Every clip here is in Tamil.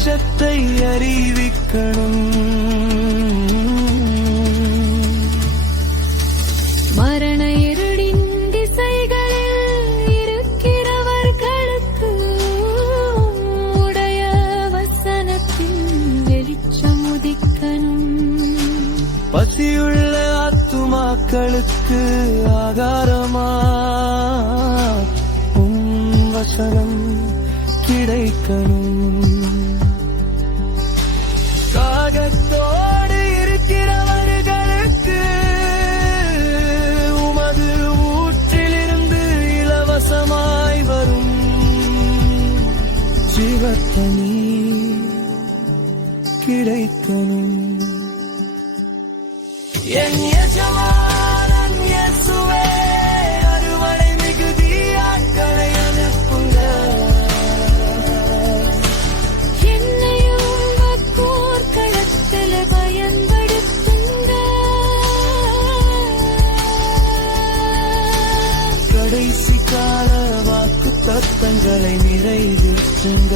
சுவிசேஷத்தை அறிவிக்கணும். மரண இருளின் திசைகளில் இருக்கிறவர்களுக்கு உடைய வசனத்தின் வெளிச்சம் உதிக்கணும். பசியுள்ள ஆத்துமாக்களுக்கு ஆகாரமா வசனம் கிடைக்கணும். காகத்தோடு இருக்கிறவர்களுக்கு உமது ஊற்றிலிருந்து இலவசமாய் வரும் ஜீவத்தனி கிடைக்கணும். என் எஜமானன் இயேசுவே, அறுவடை மிகுதி ஆட்களை அனுப்புங்க. என்னையும் போர்க்களத்தில் பயன்படுத்துங்க. கடைசி கால வாக்கு தத்தங்களை நிறைவேற்றுங்க.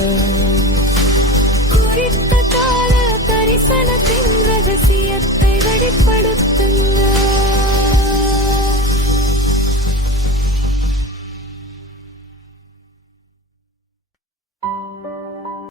குறித்த கால தரிசனத்தின் ரகசியத்தை வெளிப்படுத்துங்க.